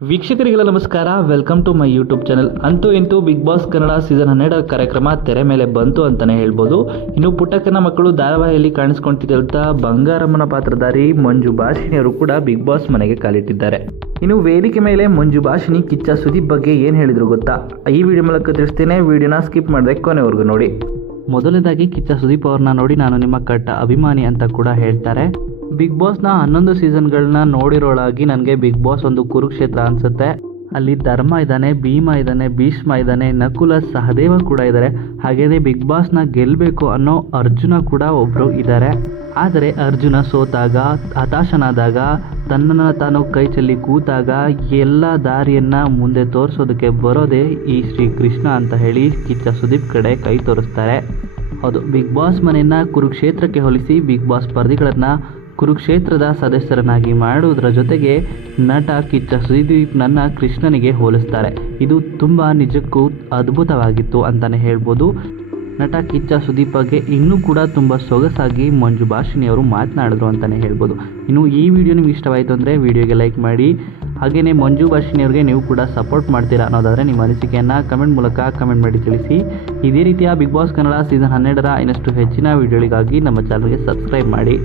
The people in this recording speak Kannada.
ವೀಕ್ಷಕರಿಗೆಲ್ಲ ನಮಸ್ಕಾರ. Welcome to my YouTube channel ಅಂತೂ ಇಂತೂ ಬಿಗ್ ಬಾಸ್ ಕನ್ನಡ ಸೀಸನ್ ಹನ್ನೆರಡು ಕಾರ್ಯಕ್ರಮ ತೆರೆ ಮೇಲೆ ಬಂತು ಅಂತಾನೆ ಹೇಳ್ಬೋದು. ಇನ್ನು ಪುಟ್ಟಕ್ಕನ ಮಕ್ಕಳು ಧಾರಾವಾಹಿಯಲ್ಲಿ ಕಾಣಿಸ್ಕೊಂತಿದ್ದಂಥ ಬಂಗಾರಮ್ಮನ ಪಾತ್ರಧಾರಿ ಮಂಜು ಭಾಷಿಣಿಯವರು ಕೂಡ ಬಿಗ್ ಬಾಸ್ ಮನೆಗೆ ಕಾಲಿಟ್ಟಿದ್ದಾರೆ. ಇನ್ನು ವೇದಿಕೆ ಮೇಲೆ ಮಂಜು ಭಾಷಿಣಿ, ಕಿಚ್ಚ ಸುದೀಪ್ ಬಗ್ಗೆ ಏನು ಹೇಳಿದ್ರು ಗೊತ್ತಾ? ಈ ವಿಡಿಯೋ ಮೂಲಕ ತಿಳಿಸ್ತೇನೆ. ವಿಡಿಯೋನ ಸ್ಕಿಪ್ ಮಾಡಿದೆ ಕೊನೆವರೆಗೂ ನೋಡಿ. ಮೊದಲನೇದಾಗಿ ಕಿಚ್ಚ ಸುದೀಪ್ ಅವ್ರನ್ನ ನೋಡಿ ನಾನು ನಿಮ್ಮ ಕಟ್ಟ ಅಭಿಮಾನಿ ಅಂತ ಕೂಡ ಹೇಳ್ತಾರೆ. ಬಿಗ್ ಬಾಸ್ನ ಹನ್ನೊಂದು ಸೀಸನ್ಗಳನ್ನ ನೋಡಿರೋಳಾಗಿ ನನಗೆ ಬಿಗ್ ಬಾಸ್ ಒಂದು ಕುರುಕ್ಷೇತ್ರ ಅನ್ಸುತ್ತೆ. ಅಲ್ಲಿ ಧರ್ಮ ಇದ್ದಾನೆ ಭೀಮ ಇದ್ದಾನೆ ಭೀಷ್ಮ ಇದ್ದಾನೆ ನಕುಲ ಸಹದೇವ ಕೂಡ ಇದ್ದಾರೆ ಹಾಗೇನೆ ಬಿಗ್ ಬಾಸ್ನ ಗೆಲ್ಲಬೇಕು ಅನ್ನೋ ಅರ್ಜುನ ಕೂಡ ಒಬ್ಬರು ಇದ್ದಾರೆ ಆದರೆ ಅರ್ಜುನ ಸೋತಾಗ, ಹತಾಶನಾದಾಗ, ತನ್ನನ್ನು ತಾನು ಕೈ ಚೆಲ್ಲಿ ಕೂತಾಗ ಎಲ್ಲ ದಾರಿಯನ್ನ ಮುಂದೆ ತೋರಿಸೋದಕ್ಕೆ ಬರೋದೇ ಈ ಶ್ರೀ ಕೃಷ್ಣ ಅಂತ ಹೇಳಿ ಕಿಚ್ಚ ಸುದೀಪ್ ಕಡೆ ಕೈ ತೋರಿಸ್ತಾರೆ. ಹೌದು ಬಿಗ್ ಬಾಸ್ ಮನೆಯನ್ನ ಕುರುಕ್ಷೇತ್ರಕ್ಕೆ ಹೋಲಿಸಿ ಬಿಗ್ ಬಾಸ್ ಸ್ಪರ್ಧಿಗಳನ್ನ ಕುರುಕ್ಷೇತ್ರದ ಸದಸ್ಯರನ್ನಾಗಿ ಮಾಡುವುದರ ಜೊತೆಗೆ ನಟ ಕಿಚ್ಚ ಸುದೀಪ್ನನ್ನ ಕೃಷ್ಣನಿಗೆ ಹೋಲಿಸ್ತಾರೆ. ಇದು ತುಂಬ ನಿಜಕ್ಕೂ ಅದ್ಭುತವಾಗಿತ್ತು ಅಂತಲೇ ಹೇಳ್ಬೋದು. ನಟ ಕಿಚ್ಚ ಸುದೀಪ್ ಬಗ್ಗೆ ಇನ್ನೂ ಕೂಡ ತುಂಬ ಸೊಗಸಾಗಿ ಮಂಜು ಭಾಷಿಣಿಯವರು ಮಾತನಾಡಿದ್ರು ಅಂತಲೇ ಹೇಳ್ಬೋದು. ಇನ್ನು ಈ ವಿಡಿಯೋ ನಿಮ್ಗೆ ಇಷ್ಟವಾಯಿತು ಅಂದರೆ ವಿಡಿಯೋಗೆ ಲೈಕ್ ಮಾಡಿ ಹಾಗೆಯೇ ಮಂಜು ಭಾಷಿಣಿಯವ್ರಿಗೆ ನೀವು ಕೂಡ ಸಪೋರ್ಟ್ ಮಾಡ್ತೀರಾ ಅನ್ನೋದಾದರೆ ನಿಮ್ಮ ಅನಿಸಿಕೆಯನ್ನು ಕಮೆಂಟ್ ಮೂಲಕ ಕಮೆಂಟ್ ಮಾಡಿ ತಿಳಿಸಿ. ಇದೇ ರೀತಿಯ ಬಿಗ್ ಬಾಸ್ ಕನ್ನಡ ಸೀಸನ್ ಹನ್ನೆರಡರ ಇನ್ನಷ್ಟು ಹೆಚ್ಚಿನ ವಿಡಿಯೋಗಳಿಗಾಗಿ ನಮ್ಮ ಚಾನಲ್ಗೆ ಸಬ್ಸ್ಕ್ರೈಬ್ ಮಾಡಿ.